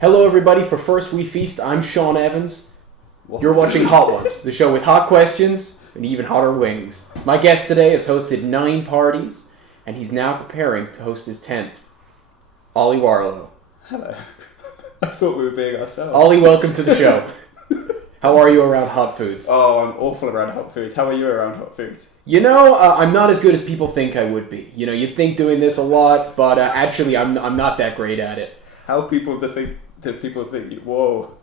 Hello everybody, for First We Feast, I'm Sean Evans. What? You're watching Hot Ones, the show with hot questions and even hotter wings. My guest today has hosted 9 parties, and he's now preparing to host his 10th. Ollie Warlow. Hello. I thought we were being ourselves. Ollie, welcome to the show. How are you around hot foods? Oh, I'm awful around hot foods. How are you around hot foods? You know, I'm not as good as people think I would be. You know, you'd think doing this a lot, but actually I'm not that great at it. How do people think you... Whoa.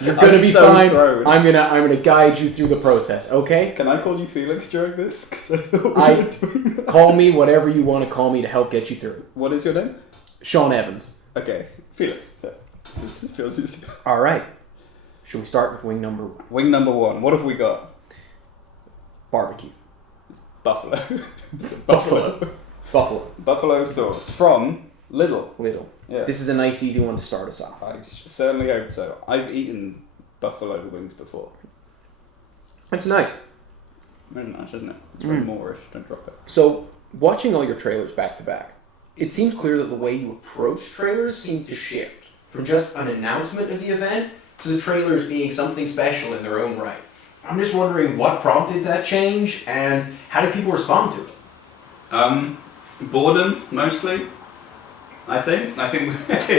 You're gonna be so fine. Thrown. I'm gonna guide you through the process, okay? Can I call you Felix during this? 'Cause I thought call me whatever you want to call me to help get you through. What is your name? Sean Evans. Okay, Felix. Yeah. This feels easy. All right. Should we start with wing number 1? Wing number 1. What have we got? Barbecue. It's buffalo. It's a buffalo. Buffalo sauce from Lidl. Yeah. This is a nice, easy one to start us off. I certainly hope so. I've eaten buffalo wings before. It's nice. Very nice, isn't it? It's very Moorish. Don't drop it. So, watching all your trailers back to back, it seems clear that the way you approach trailers seems to shift from just an announcement of the event to the trailers being something special in their own right. I'm just wondering what prompted that change and how did people respond to it? Boredom, mostly. I think this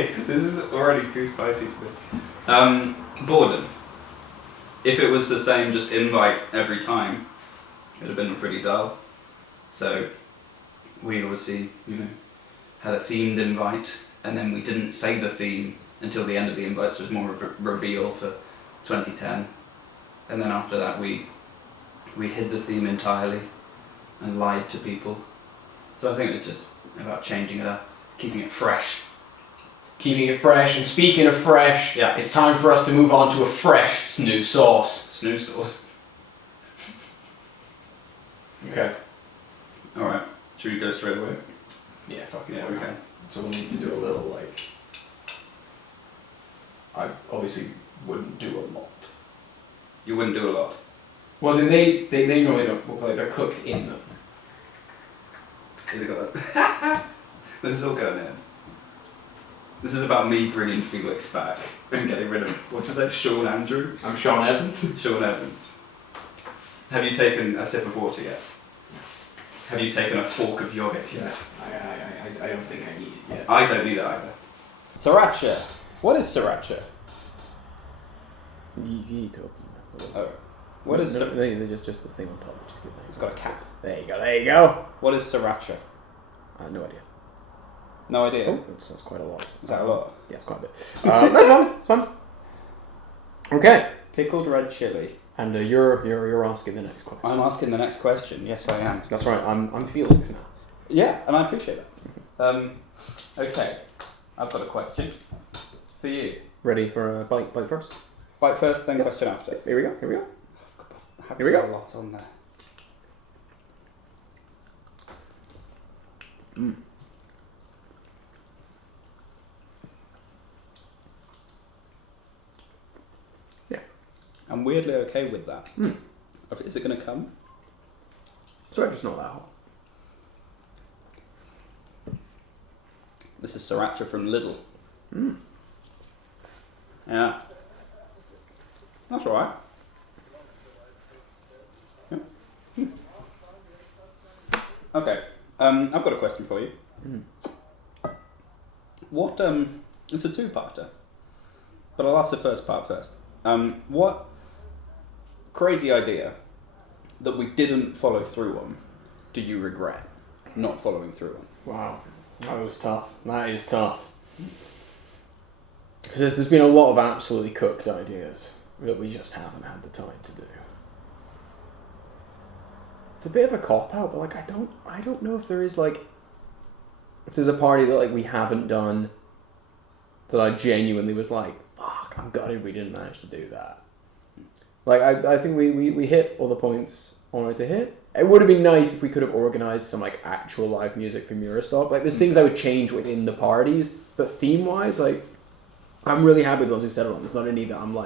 is already too spicy for me. Boredom. If it was the same just invite every time, it would have been pretty dull. So we obviously, had a themed invite, and then we didn't say the theme until the end of the invite, so it was more of a reveal for 2010. And then after that we hid the theme entirely and lied to people. So I think it was just about changing it up. Keeping it fresh. Keeping it fresh, and speaking of fresh, yeah, it's time for us to move on to a fresh snoo sauce. Snoo sauce. Okay. Alright, should we go straight away? Yeah, fuck it. Yeah, we can. So we'll need to do a little, I obviously wouldn't do a lot. You wouldn't do a lot? Well, they normally don't look like they're cooked in them. Has it got that? This is all going in. This is about me bringing Felix back and getting rid of, what's his name, Sean Andrews? I'm Sean Evans. Sean Evans. Have you taken a sip of water yet? Have you taken a fork of yogurt yet? I don't think I need it yet. I don't need it either. Sriracha. What is sriracha? You need to open that. Oh. What is just the thing on top. Just give that. It's got a cap. There you go. What is sriracha? No idea. No idea? Oh, that's quite a lot. Is that a lot? Yeah, it's quite a bit. That's fine. Okay. Pickled red chili. And you're asking the next question. I'm asking the next question. Yes, I am. That's right. I'm Felix now. Yeah, and I appreciate it. Okay. I've got a question for you. Ready for a bite first? Bite first, then question after. Here we go. Here we go. A lot on there. Yeah. I'm weirdly okay with that. Is it going to come? Sorry, just not that hot. This is sriracha from Lidl. Yeah. That's alright. Yeah. Okay. I've got a question for you. What, it's a 2-parter, but I'll ask the first part first. What crazy idea that we didn't follow through on do you regret not following through on? Wow. That was tough. That is tough. Because there's been a lot of absolutely cooked ideas that we just haven't had the time to do. It's a bit of a cop-out, but I don't know if there is if there's a party that we haven't done that I genuinely was fuck, I'm gutted we didn't manage to do that. I think we hit all the points I wanted to hit. It would have been nice if we could have organised some actual live music from Eurostock. There's things I would change within the parties, but theme-wise, I'm really happy with those who settled on. There's not any that I'm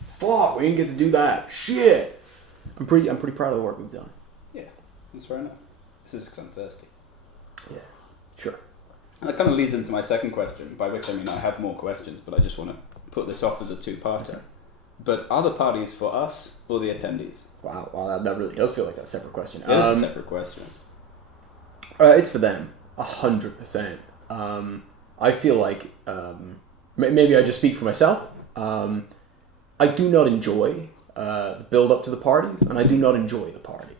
fuck, we didn't get to do that. Shit. I'm pretty proud of the work we've done. Yeah, that's fair enough. This is because I'm thirsty. Yeah, sure. That kind of leads into my second question, by which I mean I have more questions, but I just want to put this off as a two-parter. But are the parties for us or the attendees? Wow, that really does feel like a separate question. It is a separate question. It's for them, 100%. I feel like, maybe I just speak for myself. I do not enjoy the build-up to the parties, and I do not enjoy the parties.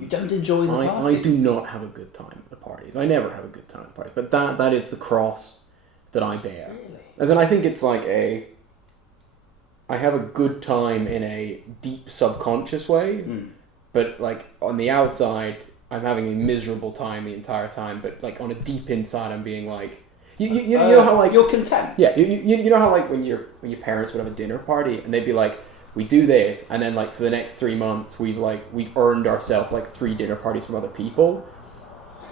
You don't enjoy the parties? I do not have a good time at the parties. I never have a good time at the parties. But that is the cross that I bear. Really? As in, I think it's like I have a good time in a deep subconscious way, but like on the outside, I'm having a miserable time the entire time. But like on a deep inside, I'm being like, you know how like you're content. Yeah, you know how like when your parents would have a dinner party and they'd be like, we do this, and then like for the next 3 months we've earned ourselves like 3 dinner parties from other people.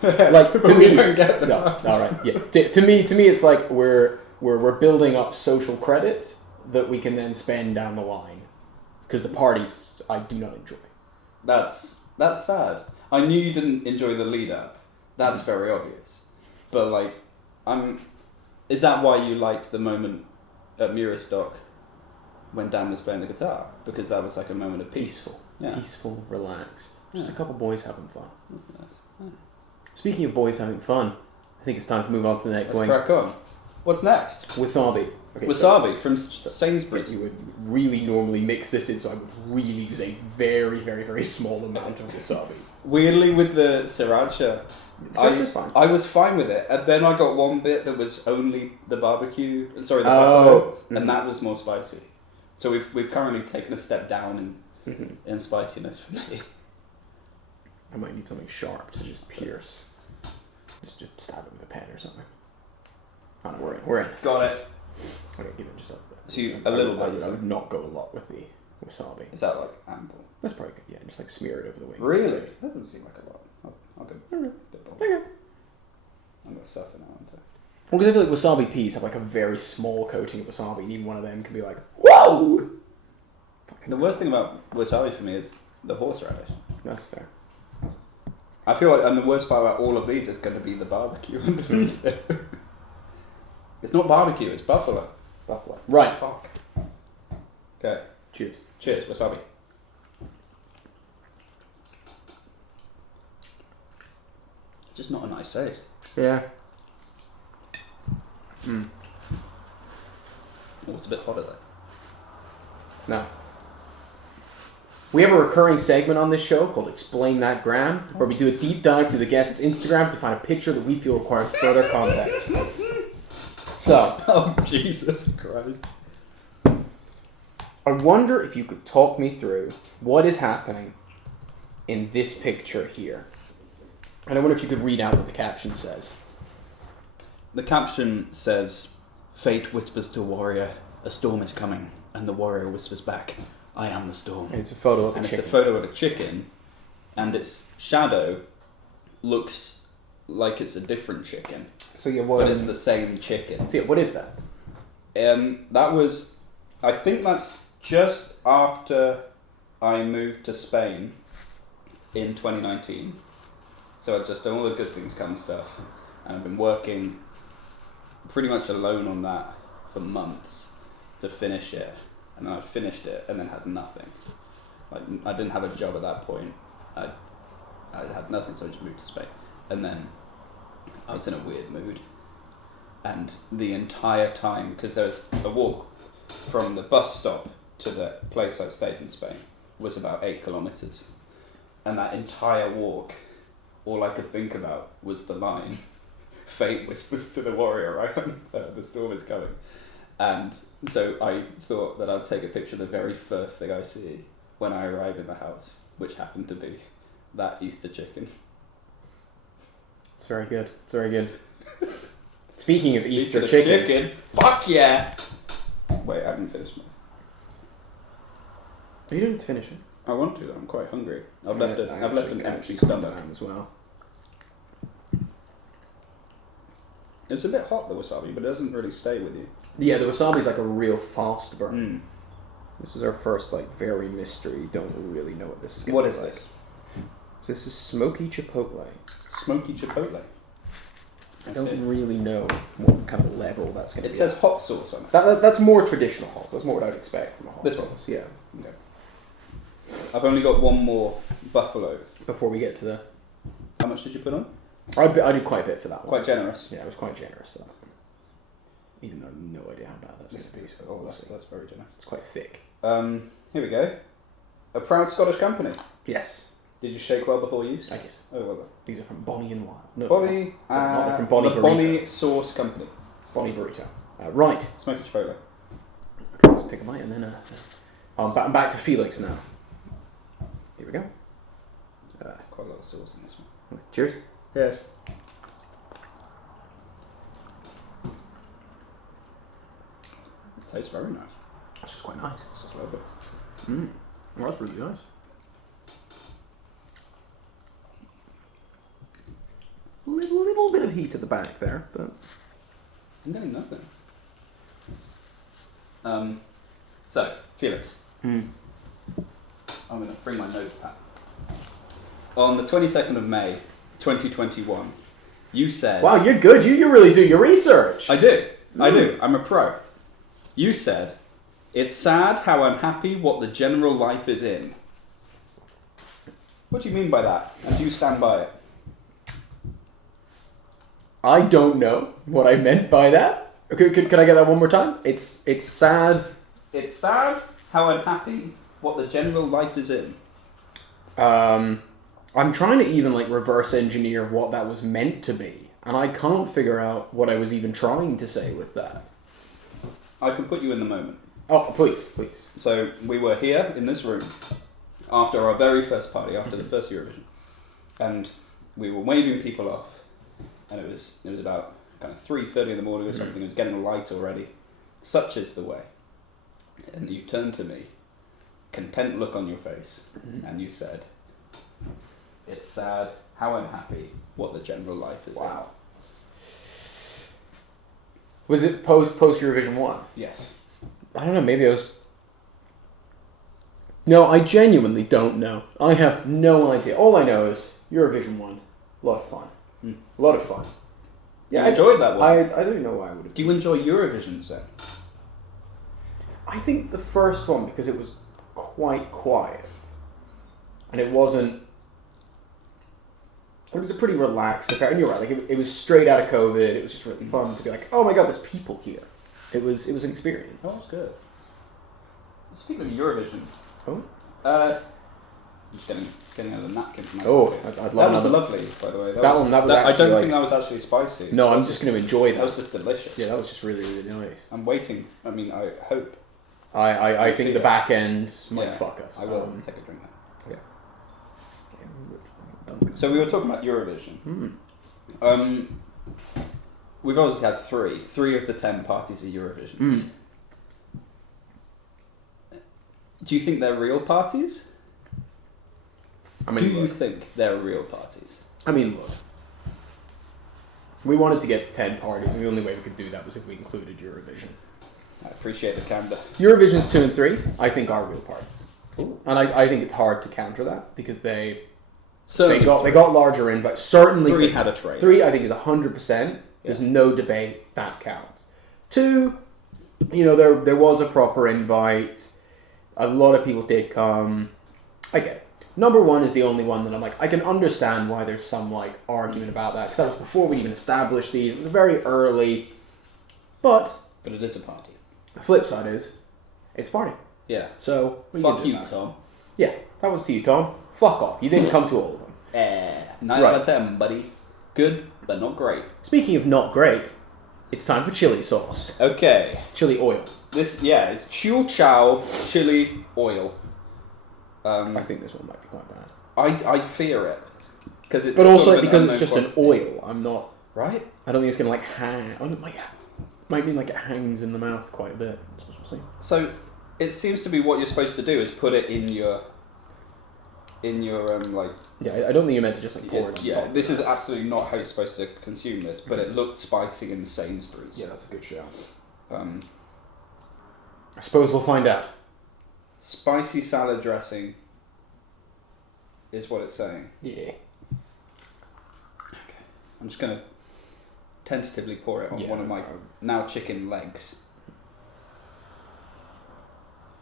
Like to me, don't get the all right, yeah. To me, it's like we're building up social credit that we can then spend down the line, because the parties I do not enjoy. That's sad. I knew you didn't enjoy the lead up. That's very obvious. But like, is that why you liked the moment at Murastock when Dan was playing the guitar? Because that was like a moment of peace. Peaceful, relaxed. Just a couple boys having fun. That's nice. Yeah. Speaking of boys having fun, I think it's time to move on to the next one. Let's crack on. What's next? Wasabi. Okay, Wasabi from Sainsbury's. You would really normally mix this in, so I would really use a very, very, very small amount of wasabi. Weirdly, with the sriracha, Fine. I was fine with it, and then I got one bit that was only the buffalo, and that was more spicy. So we've currently taken a step down in spiciness for me. I might need something sharp to just pierce. Just stab it with a pen or something. Oh, we're in. Got it. Okay, give it just a little bit. I would not go a lot with the wasabi. Is that like ample? That's probably good. Yeah, just like smear it over the wing. Really? That doesn't seem like a lot. I'll go a bit more. Okay. I'm gonna suffer now, aren't I? Well, because I feel like wasabi peas have like a very small coating of wasabi, and even one of them can be like, whoa! The worst thing about wasabi for me is the horseradish. That's fair. I feel like, and the worst part about all of these is going to be the barbecue underneath it. It's not barbecue, it's buffalo. Buffalo. Right. Fuck. Okay. Cheers. Cheers, wasabi. Just not a nice taste. Yeah. Oh, it's a bit hotter though. No. We have a recurring segment on this show called Explain That Gram, where we do a deep dive through the guest's Instagram to find a picture that we feel requires further context. So. Oh, Jesus Christ. I wonder if you could talk me through what is happening in this picture here. And I wonder if you could read out what the caption says. The caption says, "Fate whispers to a warrior, a storm is coming, and the warrior whispers back, I am the storm." And it's a photo of a chicken. It's a photo of a chicken, and its shadow looks like it's a different chicken. So yeah, but it's the same chicken. So yeah, what is that? That was, I think that's just after I moved to Spain in 2019. So I've just done all the good things come stuff, and I've been working pretty much alone on that for months to finish it. And then I finished it and then had nothing. Like, I didn't have a job at that point. I had nothing, so I just moved to Spain. And then I was in a weird mood. And the entire time, because there was a walk from the bus stop to the place I stayed in Spain, was about 8 kilometers. And that entire walk, all I could think about was the line, "Fate whispers to the warrior, right? The storm is coming." And so I thought that I'd take a picture of the very first thing I see when I arrive in the house, which happened to be that Easter chicken. It's very good. It's very good. Speaking of Easter chicken. Fuck yeah! Wait, I haven't finished mine. You didn't finish it. I want to, I'm quite hungry. I've left an empty stomach. As well. It's a bit hot, the wasabi, but it doesn't really stay with you. Yeah, the wasabi's like a real fast burn. This is our first, like, very mystery. Don't really know what this is going to be. What is this? So this is smoky chipotle. Smoky chipotle. I don't really know what kind of level that's going to be. It says hot sauce on it. That's more traditional hot sauce. That's more what I'd expect from a hot This sauce. one? Yeah. Okay. I've only got one more buffalo. Before we get to the... How much did you put on? I did quite a bit for that one. Quite generous. Yeah, I was quite generous for that one. Even though I have no idea how bad that's going to be. So Oh, that's very generous. it's quite thick. Here we go. A proud Scottish company. Yes, Did you shake well before use? I did. Oh, well done. These are from Bonnie and Wild. No, Bonnie, not they're from Bonnie the Burrito. Bonnie Sauce Company. Bonnie Burrito. Right. Smoky Chipotle. Okay, let's take a bite and then I'm back to Felix now. Here we go. Quite a lot of sauce in this one. Cheers. Yes. It tastes very nice. That's just quite nice. It's just lovely. Well, that's really nice. Little bit of heat at the back there, but I'm getting nothing. So, Felix. I'm going to bring my notepad. On the 22nd of May, 2021, you said... wow, you're good. You really do your research. I do. I'm a pro. You said, it's sad how unhappy what the general life is in. What do you mean by that? And do you stand by it? I don't know what I meant by that. Okay, can I get that one more time? It's sad. It's sad how unhappy what the general life is in. I'm trying to even reverse engineer what that was meant to be, and I can't figure out what I was even trying to say with that. I can put you in the moment. Oh, please. So we were here in this room after our very first party, after the first Eurovision, and we were waving people off, and it was about kind of 3:30 in the morning or something. It was getting light already. Such is the way. And you turned to me, content look on your face, and you said, "It's sad how unhappy what the general life is." Wow. Was it post Eurovision 1? in." Yes. I don't know, maybe I was... No, I genuinely don't know. I have no idea. All I know is Eurovision 1, a lot of fun. A lot of fun. Yeah, I enjoyed that one. I don't know why I would have... Do you enjoy Eurovisions then? I think the first one, because it was quite quiet. And it wasn't... It was a pretty relaxed affair. And you're right, it was straight out of COVID. It was just really fun to be like, oh my god, there's people here. It was an experience. Oh, that's good. Speaking of Eurovision... Oh? I'm just getting out of the napkin for myself. Oh, I'd love that was another. lovely, by the way. That was I actually don't think that was actually spicy. No, I'm just going to enjoy that. That was just delicious. Yeah, that was just really, really nice. I'm waiting. I mean, I hope. I think the back end might fuck us. I will take a drink now. Yeah. So we were talking about Eurovision. We've obviously had three of the 10 parties of Eurovision. Do you think they're real parties? I mean, do you think they're real parties? I mean, look. We wanted to get to 10 parties, and the only way we could do that was if we included Eurovision. I appreciate the candor. Eurovision's 2 and 3, I think, are real parties. Ooh. And I think it's hard to counter that, because they got larger invites. Certainly 3 had a trade. 3, I think, is 100%. There's no debate. That counts. 2, there was a proper invite. A lot of people did come. I get it. Number 1 is the only one that I'm like, I can understand why there's some argument about that, because that was before we even established these. It was very early. But it is a party. the flip side is, it's a party. Yeah. So, fuck you, Tom. Yeah, that was to you, Tom. Fuck off. You didn't come to all of them. 9 out of 10, buddy. Good, but not great. Speaking of not great, it's time for chili sauce. Okay. Chili oil. It's Chiu Chow chili oil. I think this one might be quite bad. I fear it. But also because it's just an oil. I'm not... Right? I don't think it's going to hang... Oh, it might mean it hangs in the mouth quite a bit. That's what we'll see. So, it seems to be what you're supposed to do is put it in your... Yeah, I don't think you're meant to just pour it on top. This is absolutely not how you're supposed to consume this, but it looked spicy in Sainsbury's. Yeah, that's a good shout. I suppose we'll find out. Spicy salad dressing is what it's saying. Yeah. Okay. I'm just going to tentatively pour it on Yeah. one of my now chicken legs.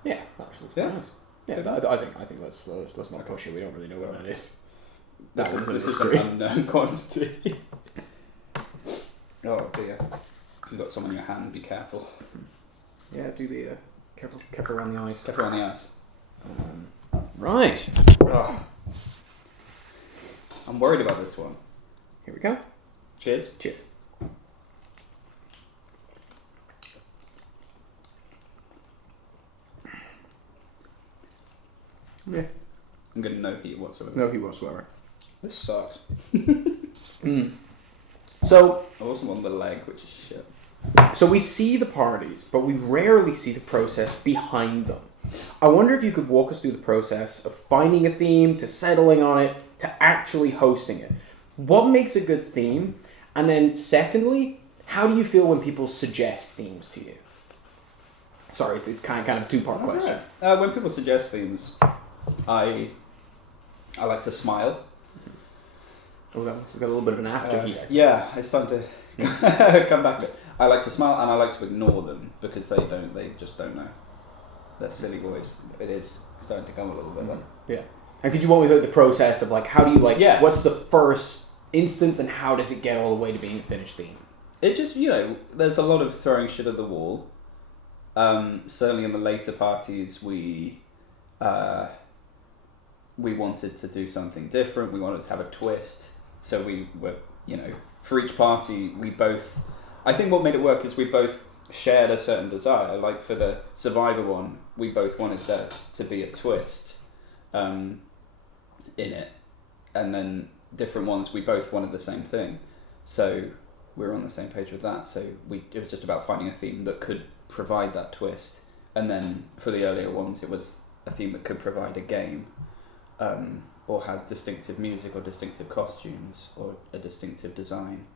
Yeah, actually, Yeah. nice. Yeah, I think let's not push it. We don't really know what that is. This is an unknown quantity. Oh dear. You've got some on your hand, be careful. Yeah, do be careful around the eyes. Careful on the eyes. Right. Oh. I'm worried about this one. Here we go. Cheers. Cheers. Yeah. I'm getting no heat whatsoever. No heat whatsoever. This sucks. So I also want the leg, which is shit. So we see the parties, but we rarely see the process behind them. I wonder if you could walk us through the process of finding a theme, to settling on it, to actually hosting it. What makes a good theme? And then secondly, how do you feel when people suggest themes to you? Sorry, it's kind of a two-part question. Right. When people suggest themes, I like to smile. Oh, we've got a little bit of an after heat. Yeah, it's starting to come back a bit. I like to smile and I like to ignore them because they just don't know. Their silly voice, it is starting to come a little bit then. Yeah. And could you walk me through the process of like, how do you like, Yes. what's the first instance and how does it get all the way to being a finished theme? It just, there's a lot of throwing shit at the wall. Certainly in the later parties, we wanted to do something different. We wanted to have a twist. So we were, for each party, I think what made it work is we both shared a certain desire. Like for the Survivor one, we both wanted there to be a twist in it. And then different ones, we both wanted the same thing. So we were on the same page with that. So it was just about finding a theme that could provide that twist. And then for the earlier ones, it was a theme that could provide a game. Or had distinctive music or distinctive costumes or a distinctive design.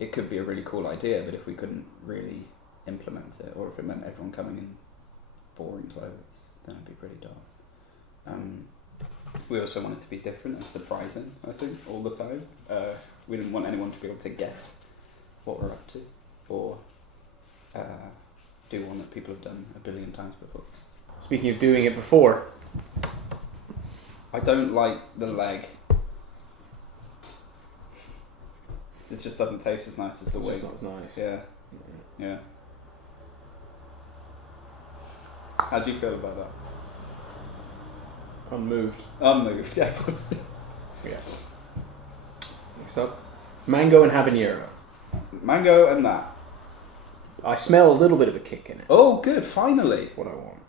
It could be a really cool idea, but if we couldn't really implement it, or if it meant everyone coming in boring clothes, then it'd be pretty dull. We also wanted to be different and surprising, I think, all the time. We didn't want anyone to be able to guess what we're up to, or do one that people have done a billion times before. Speaking of doing it before, I don't like the leg. It just doesn't taste as nice as the wing. It's just not as nice. Yeah. How do you feel about that? Unmoved. Unmoved, yes. Yeah. Next up, mango and habanero. Mango and that. I smell a little bit of a kick in it. Oh, good, finally. What I want.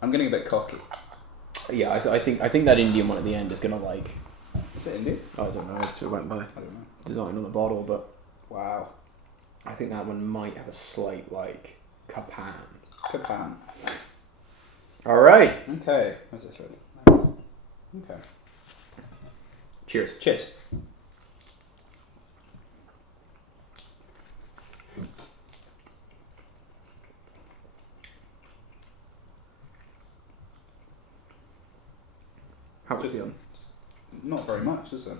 I'm getting a bit cocky. Yeah, I think that Indian one at the end is gonna like. Is it Indian? I don't know. I just went by I don't know. design on the bottle, but Wow. I think that one might have a slight like Kapan. Kapan. All right. Okay. Where's this ready? Okay. Cheers. Cheers. How was it? Not very much, is it?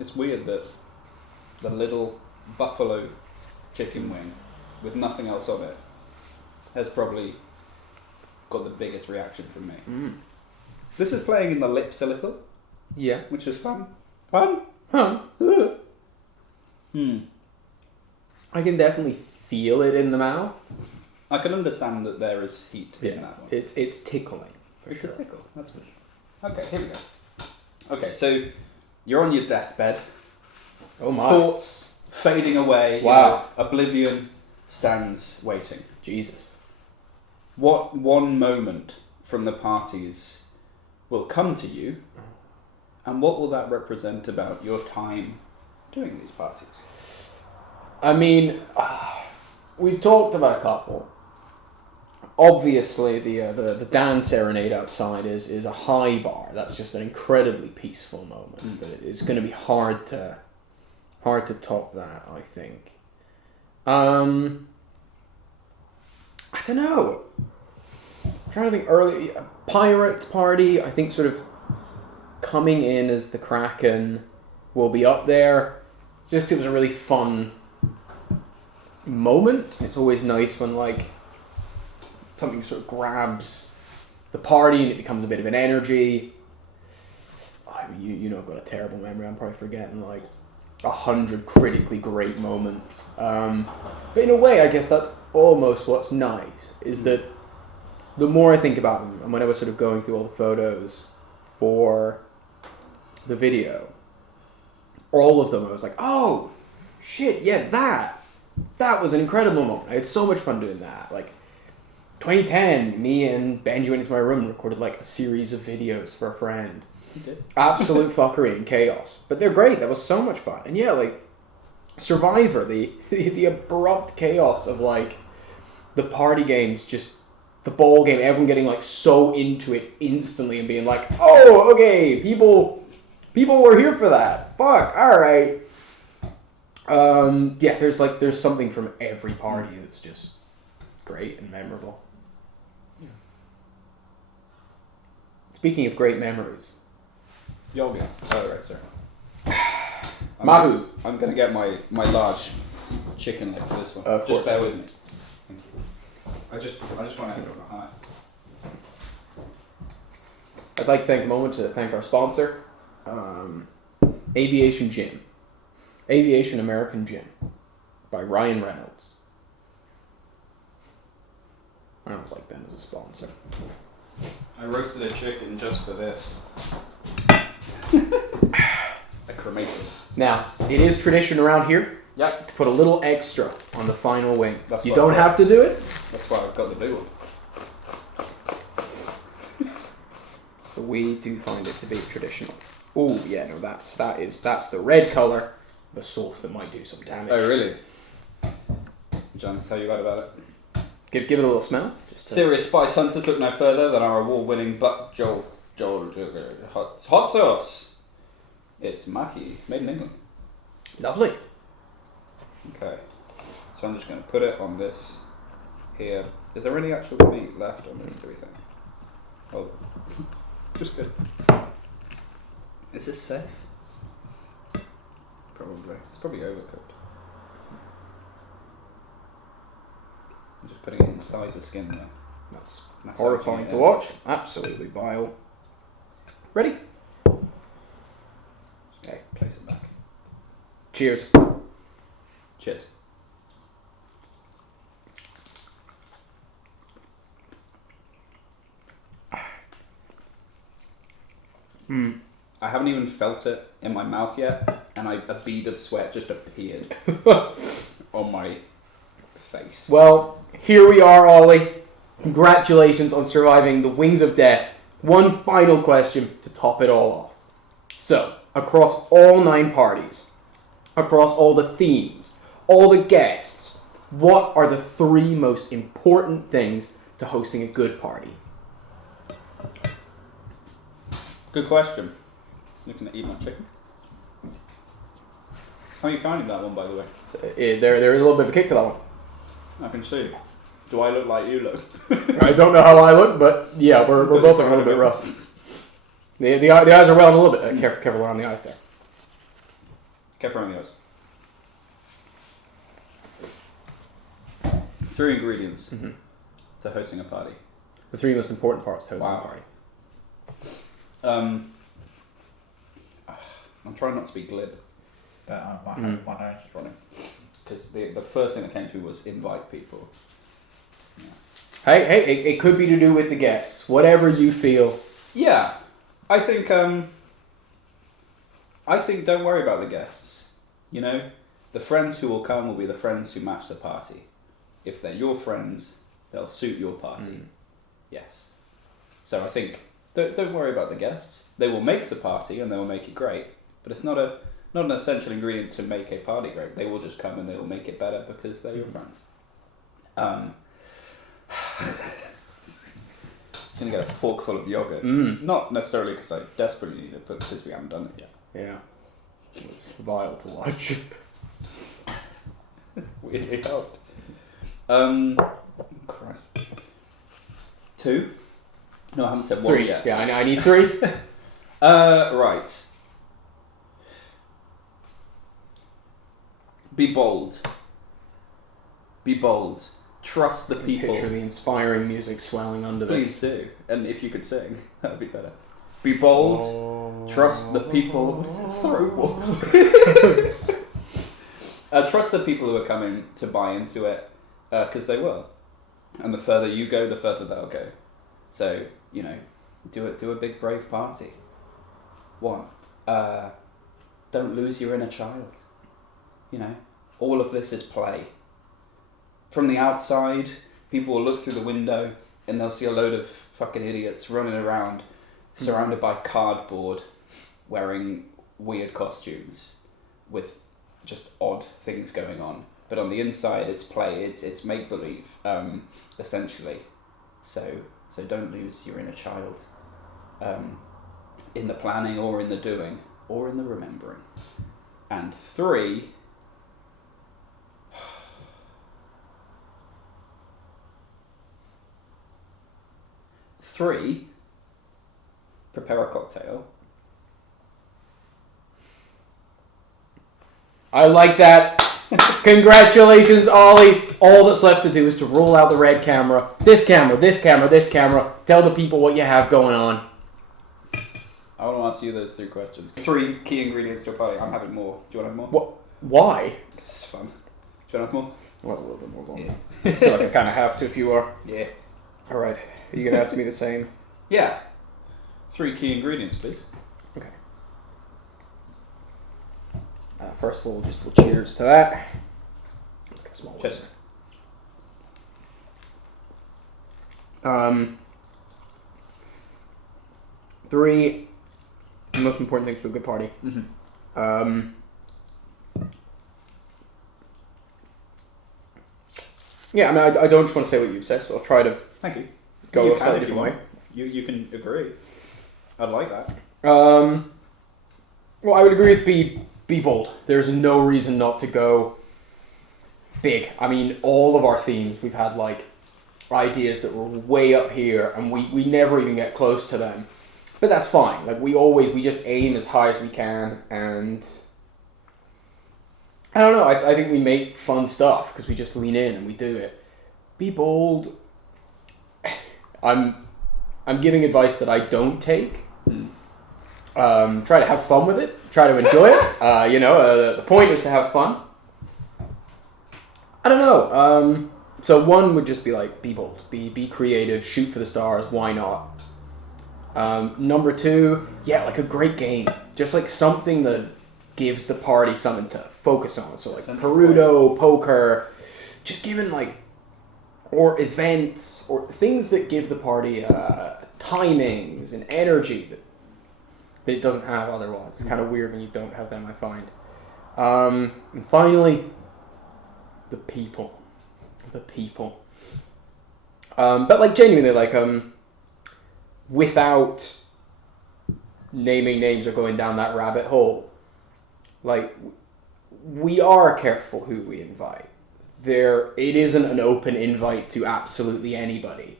It's weird that the little buffalo chicken wing with nothing else on it has probably got the biggest reaction from me. This is playing in the lips a little, Yeah. which is fun. Fun? Huh. Hmm. I can definitely feel it in the mouth. I can understand that there is heat in that one. It's tickling. It's a tickle, that's for sure. Okay, here we go. Okay, so you're on your deathbed. Oh my. Thoughts fading away. Wow. Oblivion stands waiting. Jesus. What one moment from the parties will come to you, and what will that represent about your time doing these parties? I mean, we've talked about a couple. Obviously, the dance serenade outside is a high bar. That's just an incredibly peaceful moment. But it's going to be hard to top that, I think. I don't know. I'm trying to think early. Pirate Party, I think sort of coming in as the Kraken will be up there. Just 'cause it was a really fun moment. It's always nice when like something sort of grabs the party and it becomes a bit of an energy. I mean, you know I've got a terrible memory. I'm probably forgetting like 100 critically great moments. But in a way, I guess that's almost what's nice, is that the more I think about them, and when I was sort of going through all the photos for the video, all of them I was like, oh, shit, yeah, that was an incredible moment. I had so much fun doing that. Like, 2010, me and Benji went into my room and recorded like a series of videos for a friend. Absolute fuckery and chaos. But they're great. That was so much fun. And yeah, like, Survivor, the abrupt chaos of like the party games, just the ball game, everyone getting like so into it instantly and being like, oh, okay, people were here for that. Fuck, alright. Yeah, there's something from every party that's just great and memorable. Yeah. Speaking of great memories. Yoga. Oh, right, sorry. Mahu. I'm going to get my large chicken leg for this one. Of course. Just bear with me. Thank you. I just want to have a high. I'd like to take a moment to thank our sponsor, Aviation Gin. Aviation American Gin by Ryan Reynolds. I don't like them as a sponsor. I roasted a chicken just for this. I cremated. Now, it is tradition around here Yep. to put a little extra on the final wing. That's You what don't I have to do it, That's why I've got the blue one. but we do find it to be traditional. Oh yeah, no, that's the red colour, the sauce that might do some damage. Oh, really? John, tell you right about it. Give it a little smell. Just to... Serious spice hunters look no further than our award-winning Joel hot sauce. It's Mahi, made in England. Lovely. Okay, so I'm just going to put it on this here. Is there any actual meat left on this, do we think? Oh, just good. Is this safe? Probably. It's probably overcooked. I'm just putting it inside the skin there. That's That's horrifying okay, to yeah. watch. Absolutely vile. Ready? Okay, place it back. Cheers. Cheers. I haven't even felt it in my mouth yet, and a bead of sweat just appeared on my face. Well, here we are, Ollie. Congratulations on surviving the wings of death. One final question to top it all off. So, across all 9 parties, across all the themes, all the guests, what are the 3 most important things to hosting a good party? Good question. Looking to eat my chicken. How are you finding that one, by the way? There is a little bit of a kick to that one. I can see. Do I look like you look? I don't know how I look, but yeah, we're both a little bit rough. The eyes are well in a little bit. Careful around the eyes there. Careful around the eyes. 3 ingredients to hosting a party. The 3 most important parts to hosting a Wow. party. I'm trying not to be glib. My nose is running. Because the first thing that came to me was invite people. Yeah. Hey, it could be to do with the guests. Whatever you feel. Yeah, I think don't worry about the guests. You know, the friends who will come will be the friends who match the party. If they're your friends, they'll suit your party. Yes. So I think don't worry about the guests. They will make the party and they will make it great. But it's not an essential ingredient to make a party great. They will just come and they will make it better because they're your friends. Gonna get a forkful of yogurt. Not necessarily because I desperately need it, but because we haven't done it yet. Yeah. It's vile to watch. Weirdly helped. Christ. 2. No, I haven't said 1 3. yet. Yeah, I need 3. Right. Be bold. Be bold. Trust the people. Picture the inspiring music swelling under Please this. do. And if you could sing, that would be better. Be bold. Trust the people. What is it? Throat walk. Trust the people who are coming to buy into it, because they will. And the further you go, the further they'll go. So, you know, do a big brave party. 1. Don't lose your inner child. You know, all of this is play. From the outside, people will look through the window and they'll see a load of fucking idiots running around, surrounded by cardboard, wearing weird costumes with just odd things going on. But on the inside, it's play. It's make believe, essentially. So don't lose your inner child, in the planning or in the doing or in the remembering. And 3. Prepare a cocktail. I like that. Congratulations, Ollie. All that's left to do is to roll out the red camera. This camera, this camera, this camera. Tell the people what you have going on. I want to ask you those 3 questions. 3 key ingredients to a party. I'm having more. Do you want to have more? What? Why? It's fun. Do you want to have more? Well, a little bit more going Yeah. on. I feel like I kind of have to if you are. Yeah. All right. Are you going to ask me the same? Yeah. 3 key ingredients, please. Okay. First of all, we'll cheers to that. Okay, small one. Cheers. Three most important things for a good party. Mm-hmm. Yeah, I mean, I don't just want to say what you've said, so I'll try to Thank you. go You a can slightly if you different way. want. You can agree. I'd like that. Well, I would agree with be bold. There's no reason not to go big. I mean, all of our themes, we've had like ideas that were way up here, and we never even get close to them. But that's fine. Like we just aim as high as we can, and I don't know. I think we make fun stuff because we just lean in and we do it. Be bold. I'm giving advice that I don't take. Try to have fun with it. Try to enjoy it. The point is to have fun. I don't know. So 1 would just be like, be bold. Be creative. Shoot for the stars. Why not? Number 2, like a great game. Just like something that gives the party something to focus on. So like Perudo, poker, just giving like, or events, or things that give the party timings and energy that it doesn't have otherwise. It's kind of weird when you don't have them, I find. And finally, the people. But like genuinely, like without naming names or going down that rabbit hole, like we are careful who we invite. It isn't an open invite to absolutely anybody.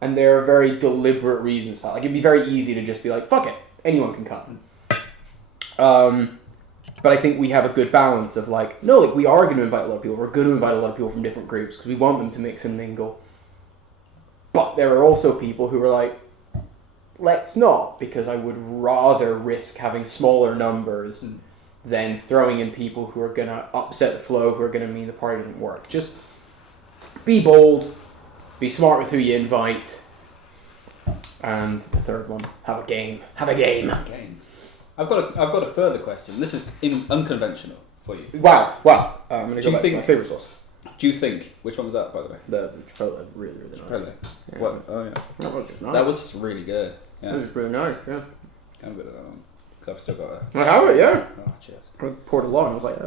And there are very deliberate reasons for that. Like it'd be very easy to just be like, fuck it, anyone can come. But I think we have a good balance of like, no, like we are going to invite a lot of people. We're going to invite a lot of people from different groups because we want them to mix and mingle. But there are also people who are like, let's not, because I would rather risk having smaller numbers than throwing in people who are going to upset the flow, who are going to mean the party doesn't work. Just be bold, be smart with who you invite, and the third one, have a game. Have a game. I've got a further question. This is unconventional for you. Wow. I'm going to go back to my favourite sauce. Do you think, which one was that, by the way? The Chipotle, really, really nice. Chipotle. Yeah. What? Oh yeah. That was just nice. That was just really good. Yeah. That was really nice, yeah. Kind of bit of that one. Because I've still got a... I have it, yeah. Oh, cheers. I poured a lot and I was like,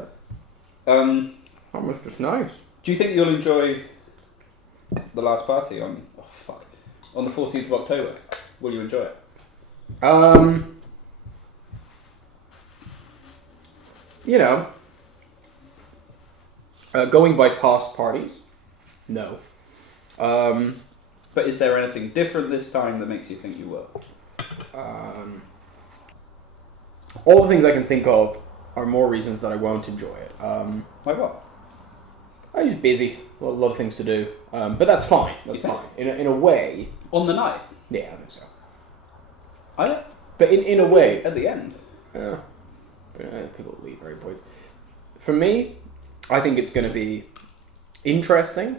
that was just nice. Do you think you'll enjoy the last party on... Oh, fuck. On the 14th of October? Will you enjoy it? Going by past parties, no. But is there anything different this time that makes you think you will? All the things I can think of are more reasons that I won't enjoy it. Like what? I'm just busy. A lot of things to do. But that's fine. That's fine. In a way. On the night? Yeah, I think so. I don't. But in a way. At the end? Yeah. But people leave very points. For me, I think it's going to be interesting.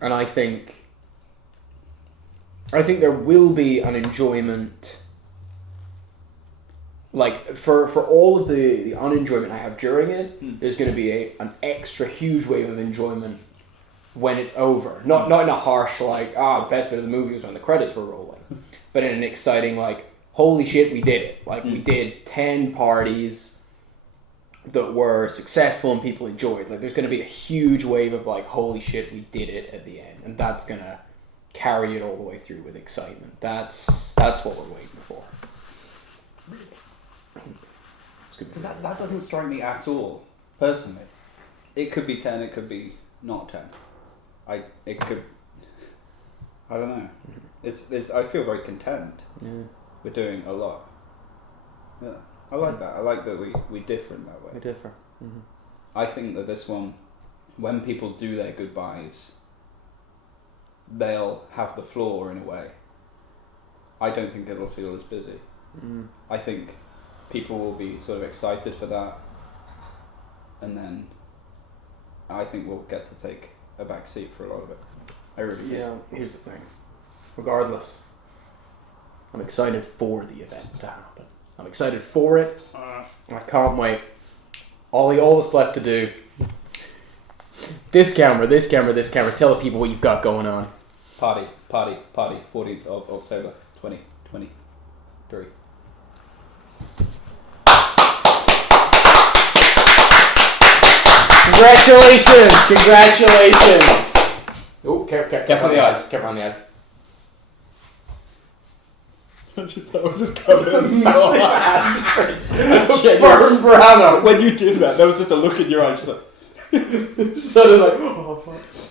And I think there will be an enjoyment. Like, for all of the unenjoyment I have during it, there's going to be an extra huge wave of enjoyment when it's over. Not in a harsh, like, the best bit of the movie was when the credits were rolling. But in an exciting, like, holy shit, we did it. Like, we did 10 parties that were successful and people enjoyed. Like, there's going to be a huge wave of, like, holy shit, we did it at the end. And that's going to carry it all the way through with excitement. That's what we're waiting for. Because that doesn't strike me at all, personally. It could be 10, it could be not 10. I don't know. I feel very content. Yeah. We're doing a lot. Yeah, I like that. I like that we differ in that way. We differ. Mm-hmm. I think that this one, when people do their goodbyes, they'll have the floor in a way. I don't think it'll feel as busy. Mm. I think people will be sort of excited for that, and then I think we'll get to take a back seat for a lot of it. I really do. Yeah, here's the thing. Regardless, I'm excited for the event to happen. I'm excited for it. I can't wait. All that's left to do. This camera. Tell the people what you've got going on. Party. 14th of October, 2023. Congratulations! Oh, careful on the eyes. Careful on the eyes. That was just covered in So Burn Brano. When you did that, there was just a look in your eyes, just like suddenly like, oh fuck.